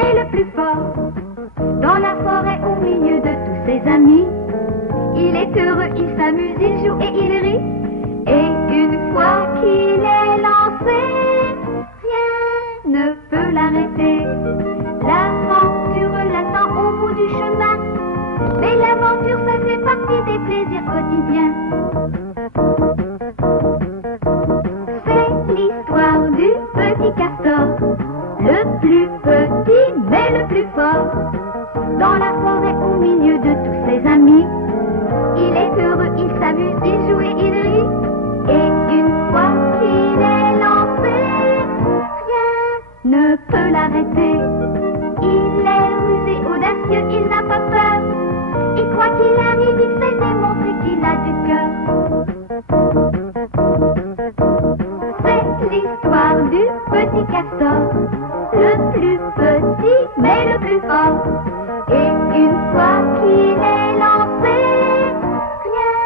mais le plus fort. Dans la forêt au milieu de tous ses amis, il est heureux, il s'amuse, il joue et il rit. Et une fois qu'il est lancé, rien ne peut l'arrêter. L'aventure l'attend au bout du chemin, mais l'aventure ça fait partie des plaisirs quotidiens. C'est l'histoire du petit castor, le plus petit mais le plus fort. Dans la forêt au milieu de tous ses amis, il est heureux, il s'amuse, il joue et il rit. Et une fois qu'il est lancé, rien ne peut l'arrêter. Il est rusé, audacieux, il n'a pas peur. Et quoi qu'il arrive, il sait démontrer qu'il a du cœur. C'est l'histoire du petit castor, le plus petit mais le plus fort. Et une fois qu'il est lancé, rien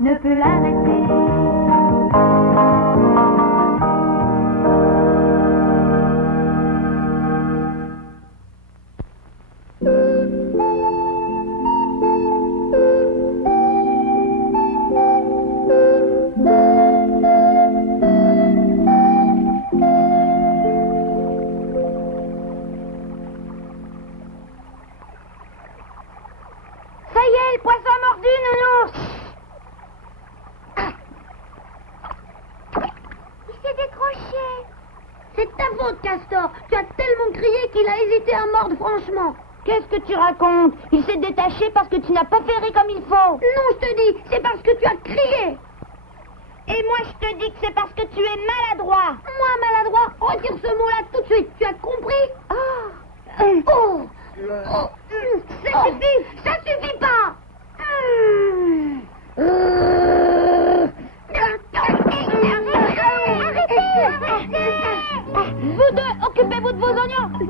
ne peut l'arrêter. Ça y est, le poisson a mordu, Nounours. Il s'est décroché. C'est ta faute, Castor. Tu as tellement crié qu'il a hésité à mordre franchement. Qu'est-ce que tu racontes? Il s'est détaché parce que tu n'as pas ferré comme il faut. Non, je te dis, c'est parce que tu as crié. Et moi, je te dis que c'est parce que tu es maladroit. Moi, maladroit? Retire ce mot-là tout de suite. Tu as compris? Ça suffit. Ça suffit pas. Vous deux, occupez-vous de vos oignons. Il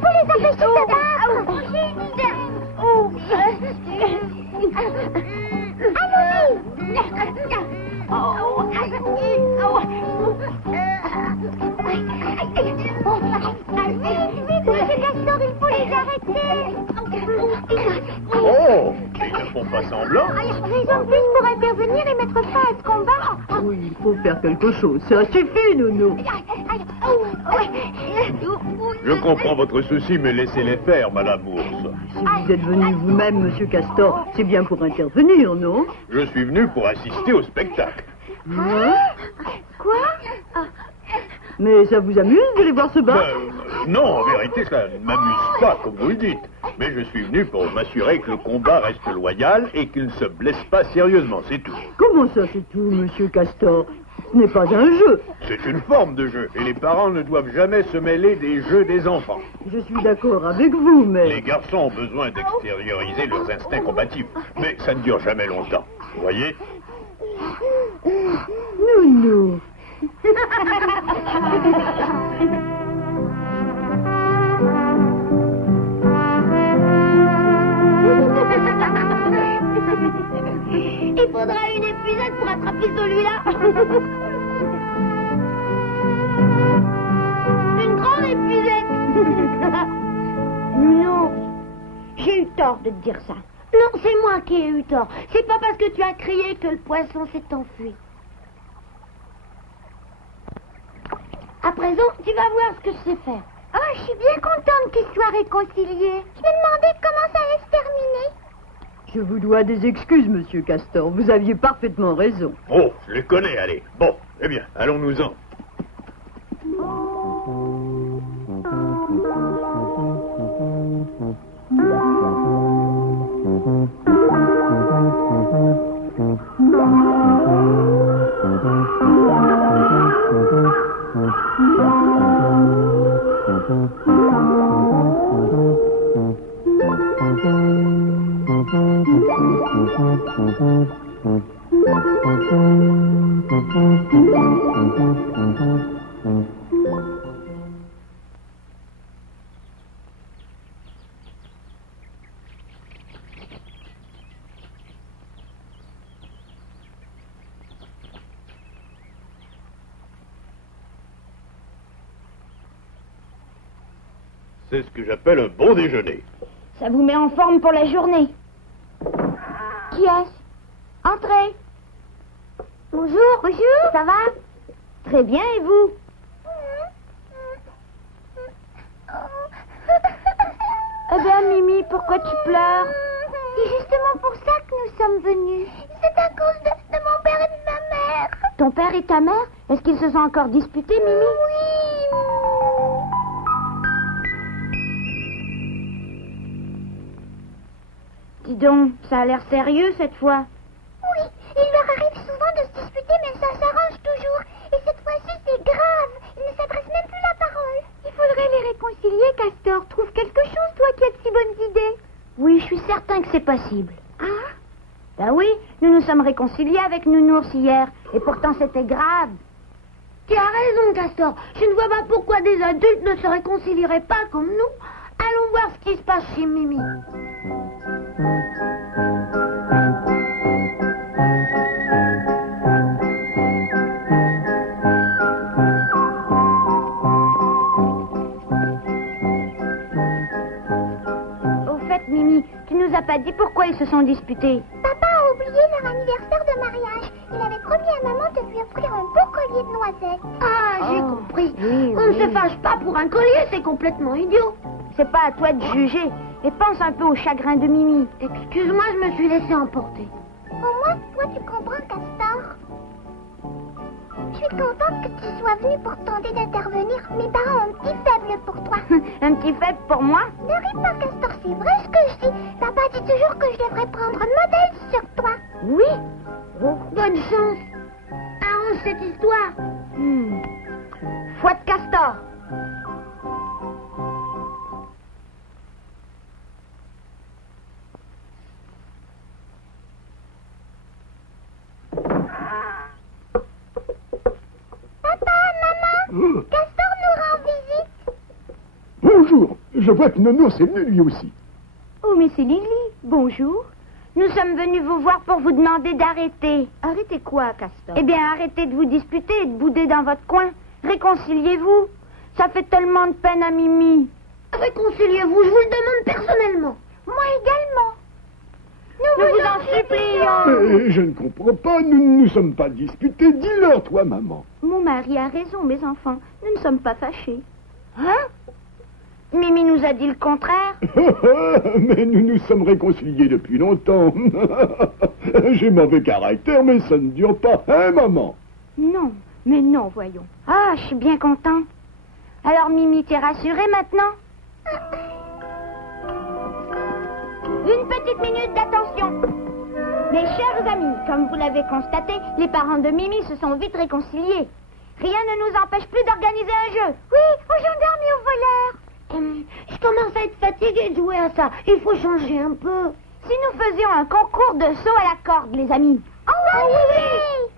faut les empêcher de se battre. J'ai une idée. Monsieur Castor, il faut les arrêter. Oh, ils ne font pas semblant. Raison de plus pour intervenir et mettre fin à ce combat. Oui, il faut faire quelque chose. Ça suffit, Nounou. Je comprends votre souci, mais laissez-les faire, Madame Ours. Si vous êtes venu vous-même, Monsieur Castor, c'est bien pour intervenir, non? Je suis venu pour assister au spectacle. Hein? Quoi? Mais ça vous amuse de les voir se battre? Non, en vérité, ça ne m'amuse pas, comme vous le dites. Mais je suis venu pour m'assurer que le combat reste loyal et qu'il ne se blesse pas sérieusement, c'est tout. Comment ça, c'est tout, Monsieur Castor? Ce n'est pas un jeu. C'est une forme de jeu, et les parents ne doivent jamais se mêler des jeux des enfants. Je suis d'accord avec vous, mais... Les garçons ont besoin d'extérioriser leurs instincts combatifs, mais ça ne dure jamais longtemps. Vous voyez? Nounou. Il faudra une épuisette pour attraper celui-là. Une grande épuisette. Non, j'ai eu tort de te dire ça. Non, c'est moi qui ai eu tort. C'est pas parce que tu as crié que le poisson s'est enfui. À présent, tu vas voir ce que je sais faire. Oh, je suis bien contente qu'ils soient réconciliés. Je me demandais comment ça allait se terminer. Je vous dois des excuses, Monsieur Castor. Vous aviez parfaitement raison. Oh, je les connais, allez. Bon, eh bien, allons-nous-en. C'est ce que j'appelle un bon déjeuner. Ça vous met en forme pour la journée. Qui est-ce? Entrez. Bonjour. Bonjour. Ça va? Très bien, et vous? Eh bien, Mimi, pourquoi tu pleures? C'est justement pour ça que nous sommes venus. C'est à cause de mon père et de ma mère. Ton père et ta mère? Est-ce qu'ils se sont encore disputés, Mimi? Oui. Dis donc, ça a l'air sérieux cette fois. Oui, il leur arrive souvent de se disputer, mais ça s'arrange toujours. Et cette fois-ci, c'est grave. Ils ne s'adressent même plus la parole. Il faudrait les réconcilier, Castor. Trouve quelque chose, toi qui as de si bonnes idées. Oui, je suis certain que c'est possible. Ah? Ben oui, nous nous sommes réconciliés avec Nounours hier, et pourtant c'était grave. Tu as raison, Castor. Je ne vois pas pourquoi des adultes ne se réconcilieraient pas comme nous. Allons voir ce qui se passe chez Mimi. Au fait, Mimi, tu nous as pas dit pourquoi ils se sont disputés. Papa a oublié leur anniversaire de mariage. Il avait promis à maman de lui offrir un beau collier de noisettes. Ah, j'ai compris. oui, On ne oui. se fâche pas pour un collier, c'est complètement idiot. C'est pas à toi de juger. Et pense un peu au chagrin de Mimi. Excuse-moi, je me suis laissé emporter. Au moins, toi, tu comprends, Castor. Je suis contente que tu sois venu pour tenter d'intervenir. Mes parents ont un petit faible pour toi. Un petit faible pour moi? Ne ris pas, Castor, c'est vrai ce que je dis. Papa dit toujours que je devrais prendre modèle sur toi. Oui. Bonne chance. Arrange cette histoire. Foi de castor. Papa, maman, Castor nous rend visite. Bonjour, je vois que Nounours est venu lui aussi. Oh, mais c'est Lily. Bonjour. Nous sommes venus vous voir pour vous demander d'arrêter. Arrêter quoi, Castor? Eh bien, arrêtez de vous disputer et de bouder dans votre coin. Réconciliez-vous. Ça fait tellement de peine à Mimi. Réconciliez-vous, je vous le demande personnellement. Moi également. Nous vous en supplions. Je ne comprends pas, nous ne nous sommes pas disputés. Dis-leur, toi, maman. Mon mari a raison, mes enfants. Nous ne sommes pas fâchés. Hein? Mimi nous a dit le contraire. Mais nous nous sommes réconciliés depuis longtemps. J'ai mauvais caractère, mais ça ne dure pas, hein, maman? Non, mais non, voyons. Ah, je suis bien content. Alors, Mimi, t'es rassurée maintenant? Une petite minute d'attention. Mes chers amis, comme vous l'avez constaté, les parents de Mimi se sont vite réconciliés. Rien ne nous empêche plus d'organiser un jeu. Oui, aux gendarmes et aux voleurs. Je commence à être fatiguée de jouer à ça. Il faut changer un peu. Si nous faisions un concours de saut à la corde, les amis. Oh oui.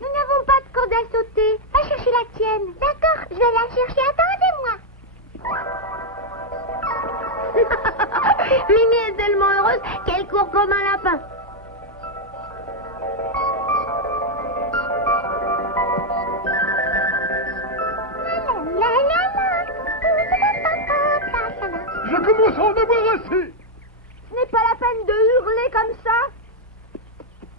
Nous n'avons pas de corde à sauter. Va chercher la tienne. D'accord, je vais la chercher. Attendez-moi. Mimi est tellement heureuse qu'elle court comme un lapin. Je commence à en avoir assez. Ce n'est pas la peine de hurler comme ça.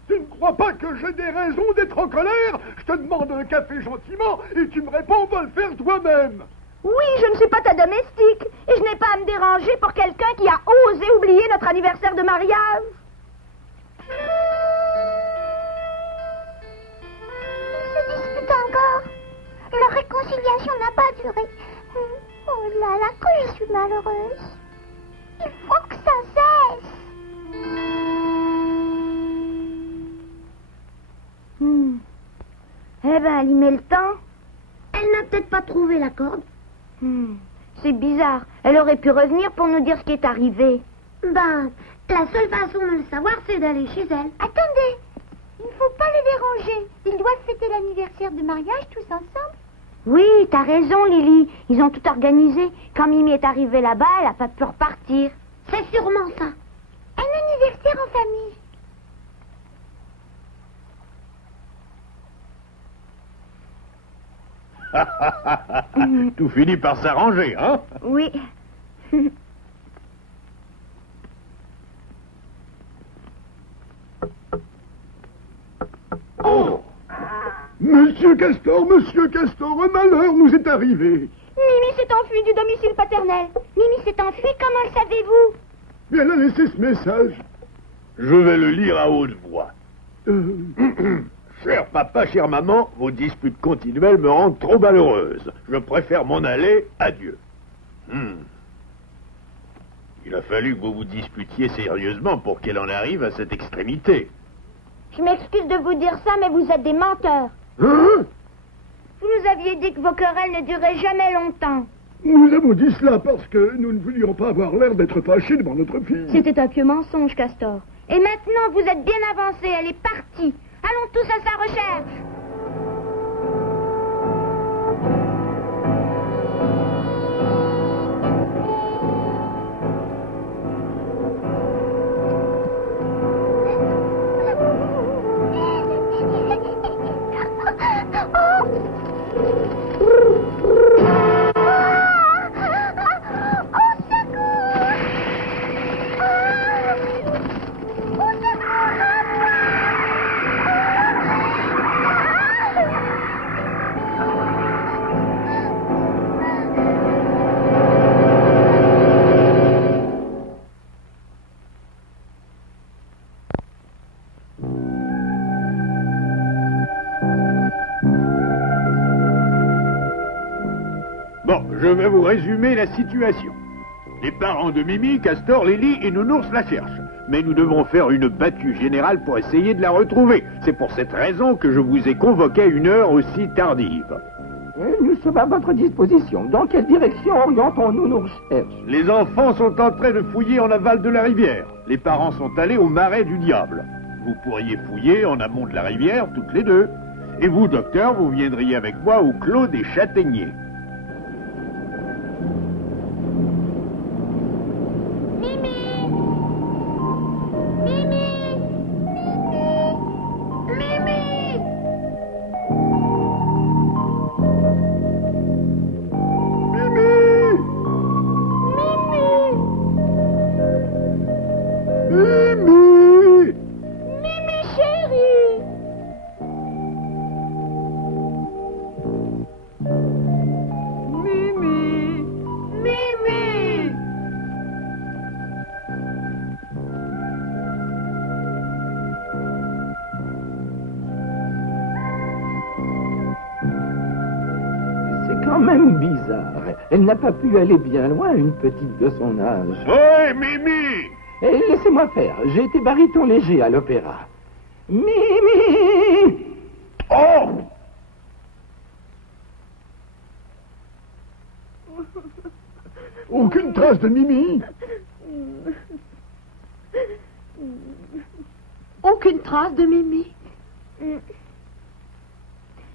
Tu ne crois pas que j'ai des raisons d'être en colère? Je te demande un café gentiment et tu me réponds, va le faire toi-même. Oui, je ne suis pas ta domestique et je n'ai pas à me déranger pour quelqu'un qui a osé oublier notre anniversaire de mariage. Ils se disputent encore. Leur réconciliation n'a pas duré. Oh là là, que je suis malheureuse. Il faut que ça cesse. Eh ben, elle y met le temps. Elle n'a peut-être pas trouvé la corde. C'est bizarre. Elle aurait pu revenir pour nous dire ce qui est arrivé. Ben, la seule façon de le savoir, c'est d'aller chez elle. Attendez, il ne faut pas les déranger. Ils doivent fêter l'anniversaire de mariage tous ensemble. Oui, t'as raison, Lily. Ils ont tout organisé. Quand Mimi est arrivée là-bas, elle n'a pas pu repartir. C'est sûrement ça. Un anniversaire en famille. Tout finit par s'arranger, hein? Oui, Oh! Monsieur Castor, un malheur nous est arrivé. Mimi s'est enfuie du domicile paternel. Mimi s'est enfuie, comment le savez-vous? Mais elle a laissé ce message. Je vais le lire à haute voix. Cher papa, chère maman, vos disputes continuelles me rendent trop malheureuse. Je préfère m'en aller. Adieu. Il a fallu que vous vous disputiez sérieusement pour qu'elle en arrive à cette extrémité. Je m'excuse de vous dire ça, mais vous êtes des menteurs. Hein? Vous nous aviez dit que vos querelles ne dureraient jamais longtemps. Nous avons dit cela parce que nous ne voulions pas avoir l'air d'être fâchés devant notre fille. C'était un pieux mensonge, Castor. Et maintenant, vous êtes bien avancé, elle est partie. Allons tous à sa recherche. Bon, je vais vous résumer la situation. Les parents de Mimi, Castor, Lily et Nounours la cherchent. Mais nous devons faire une battue générale pour essayer de la retrouver. C'est pour cette raison que je vous ai convoqué à une heure aussi tardive. Nous sommes à votre disposition. Dans quelle direction orientons-nous nos recherches? Les enfants sont en train de fouiller en aval de la rivière. Les parents sont allés au marais du diable. Vous pourriez fouiller en amont de la rivière, toutes les deux. Et vous, docteur, vous viendriez avec moi au clos des châtaigniers. Quand même bizarre. Elle n'a pas pu aller bien loin, une petite de son âge. Ouais, Mimi! Laissez-moi faire. J'ai été baryton léger à l'opéra. Mimi! Oh! Aucune trace de Mimi. Aucune trace de Mimi.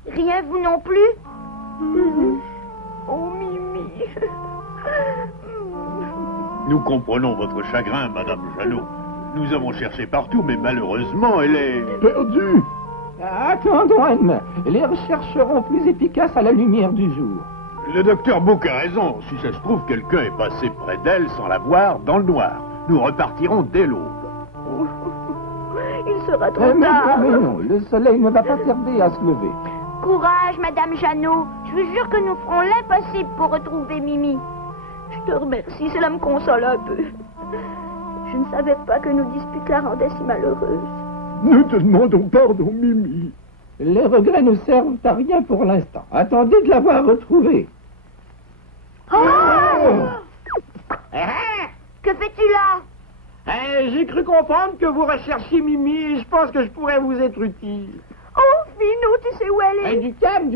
Rien, vous non plus? Oh, Mimi. Nous comprenons votre chagrin, Madame Jeannot. Nous avons cherché partout, mais malheureusement, elle est... Perdue. Attendons, Anne. Les recherches seront plus efficaces à la lumière du jour. Le docteur Bouc a raison. Si ça se trouve, quelqu'un est passé près d'elle sans la voir dans le noir. Nous repartirons dès l'aube. Il sera trop Mais tard. non, le soleil ne va pas tarder à se lever. Courage, Madame Jeannot. Je vous jure que nous ferons l'impossible pour retrouver Mimi. Je te remercie, cela me console un peu. Je ne savais pas que nos disputes la rendaient si malheureuse. Nous te demandons pardon, Mimi. Les regrets ne servent à rien pour l'instant. Attendez de l'avoir retrouvée. Que fais-tu là? J'ai cru comprendre que vous recherchiez Mimi et je pense que je pourrais vous être utile. Oh, Fino, tu sais où elle est? Du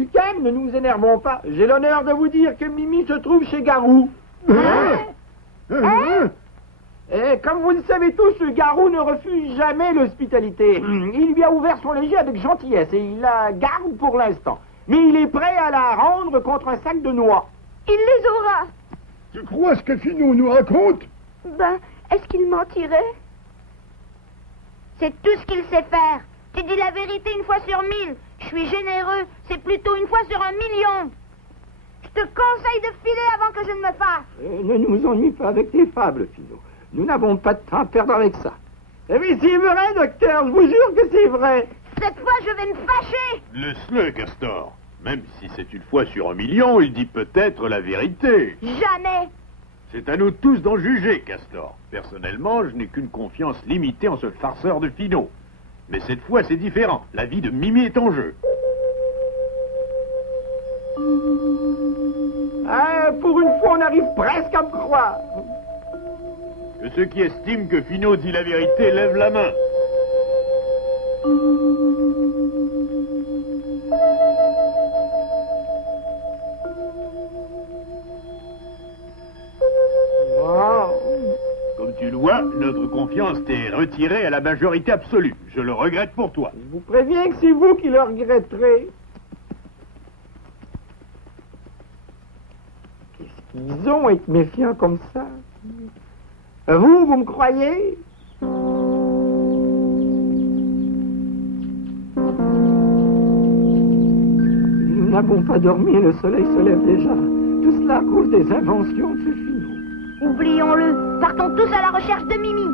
calme, ne nous énervons pas. J'ai l'honneur de vous dire que Mimi se trouve chez Garou. Et comme vous le savez tous, Garou ne refuse jamais l'hospitalité. Il lui a ouvert son léger avec gentillesse et il la garde pour l'instant. Mais il est prêt à la rendre contre un sac de noix. Il les aura. Tu crois ce que Fino nous raconte? Ben, est-ce qu'il mentirait? C'est tout ce qu'il sait faire. Tu dis la vérité une fois sur 1000. Je suis généreux. C'est plutôt une fois sur 1 million. Je te conseille de filer avant que je ne me fâche. Ne nous ennuie pas avec tes fables, Finot. Nous n'avons pas de temps à perdre avec ça. Eh oui, c'est vrai, docteur, je vous jure que c'est vrai. Cette fois, je vais me fâcher. Laisse-le, Castor. Même si c'est une fois sur 1 million, il dit peut-être la vérité. Jamais. C'est à nous tous d'en juger, Castor. Personnellement, je n'ai qu'une confiance limitée en ce farceur de Finot. Mais cette fois, c'est différent. La vie de Mimi est en jeu. Ah, pour une fois, on arrive presque à me croire. Que ceux qui estiment que Finot dit la vérité lèvent la main. Comme tu le vois, notre confiance t'est retirée à la majorité absolue. Je le regrette pour toi. Je vous préviens que c'est vous qui le regretterez. Qu'est-ce qu'ils ont à être méfiants comme ça? Vous me croyez? Nous n'avons pas dormi et le soleil se lève déjà. Tout cela à cause des inventions de ce Finot. Oublions-le. Partons tous à la recherche de Mimi.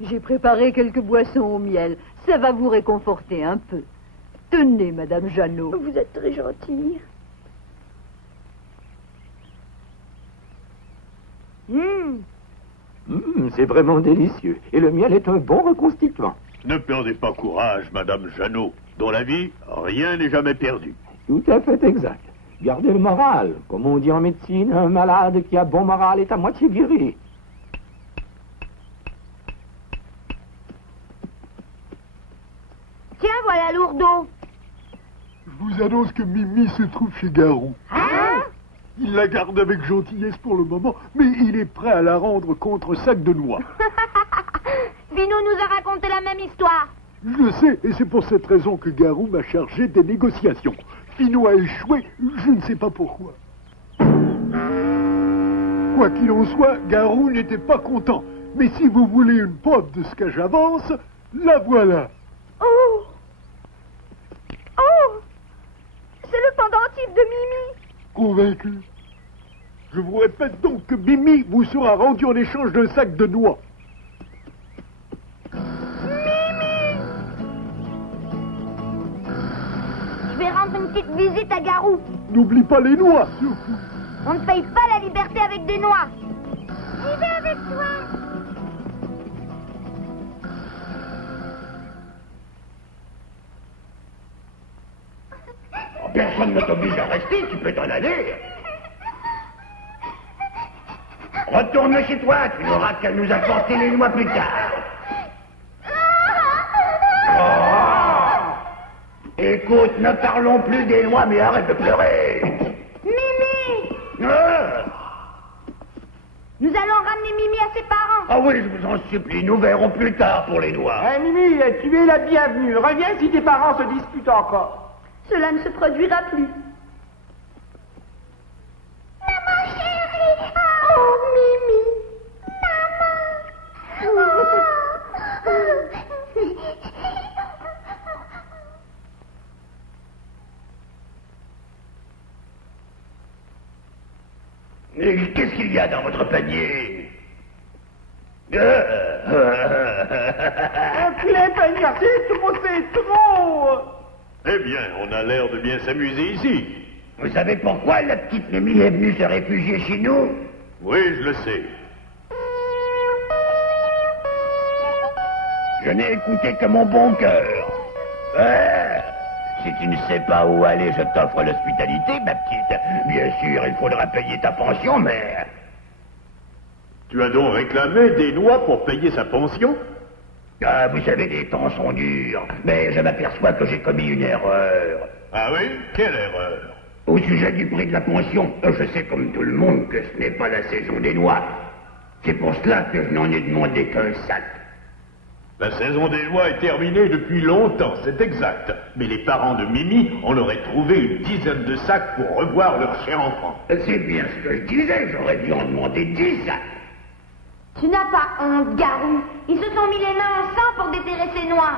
J'ai préparé quelques boissons au miel. Ça va vous réconforter un peu. Tenez, Madame Jeannot. Vous êtes très gentille. C'est vraiment délicieux. Et le miel est un bon reconstituant. Ne perdez pas courage, Madame Jeannot. Dans la vie, rien n'est jamais perdu. Tout à fait exact. Gardez le moral. Comme on dit en médecine, un malade qui a bon moral est à moitié guéri. Tiens, voilà Lourdeau. Je vous annonce que Mimi se trouve chez Garou. Hein? Il la garde avec gentillesse pour le moment, mais il est prêt à la rendre contre sac de noix. Finot nous a raconté la même histoire. Je le sais, et c'est pour cette raison que Garou m'a chargé des négociations. Finot a échoué, je ne sais pas pourquoi. Quoi qu'il en soit, Garou n'était pas content. Mais si vous voulez une preuve de ce que j'avance, la voilà. Oh! Oh! C'est le pendentif de Mimi. Convaincu? Je vous répète donc que Mimi vous sera rendu en échange d'un sac de noix. Je vais rendre une petite visite à Garou. N'oublie pas les noix, surtout. On ne paye pas la liberté avec des noix. J'y vais avec toi. Personne ne t'oblige à rester, tu peux t'en aller. Retourne chez toi, tu n'auras qu'à nous apporter les noix plus tard. Oh. Écoute, ne parlons plus des noix, mais arrête de pleurer. Mimi! Ah. Nous allons ramener Mimi à ses parents. Ah oui, je vous en supplie, nous verrons plus tard pour les noix. Mimi, tu es la bienvenue. Reviens si tes parents se disputent encore. Cela ne se produira plus. Maman chérie! Oh, Mimi! Maman! Mais qu'est-ce qu'il y a dans votre panier? Un plein panier, c'est trop! Eh bien, on a l'air de bien s'amuser ici. Vous savez pourquoi la petite Mimi est venue se réfugier chez nous? Oui, je le sais. Je n'ai écouté que mon bon cœur. Si tu ne sais pas où aller, je t'offre l'hospitalité, ma petite. Bien sûr, il faudra payer ta pension, mais... Tu as donc réclamé des noix pour payer sa pension? Ah, vous savez, les temps sont durs, mais je m'aperçois que j'ai commis une erreur. Ah oui? Quelle erreur? Au sujet du prix de la pension, je sais comme tout le monde que ce n'est pas la saison des noix. C'est pour cela que je n'en ai demandé qu'un sac. La saison des noix est terminée depuis longtemps, c'est exact. Mais les parents de Mimi en auraient trouvé une dizaine de sacs pour revoir leur cher enfant. C'est bien ce que je disais, j'aurais dû en demander 10 sacs. Tu n'as pas honte, Garou. Ils se sont mis les mains en sang pour déterrer ces noix.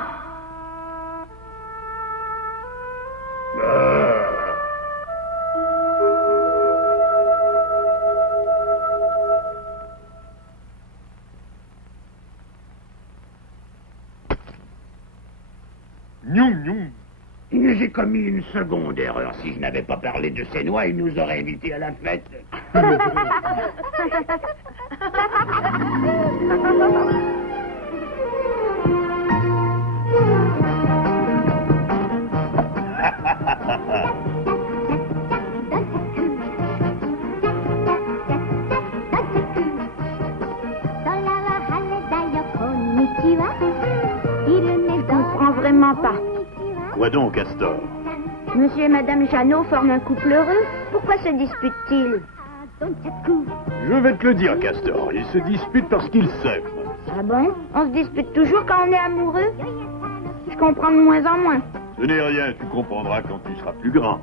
J'ai commis une seconde erreur. Si je n'avais pas parlé de ces noix, ils nous auraient invités à la fête. Je comprends vraiment pas. Quoi donc, Castor? Monsieur et Madame Jeannot forment un couple heureux. Pourquoi se disputent-ils? Je vais te le dire, Castor. Ils se disputent parce qu'ils s'aiment. Ah bon? On se dispute toujours quand on est amoureux? Je comprends de moins en moins. Ce n'est rien, tu comprendras quand tu seras plus grand.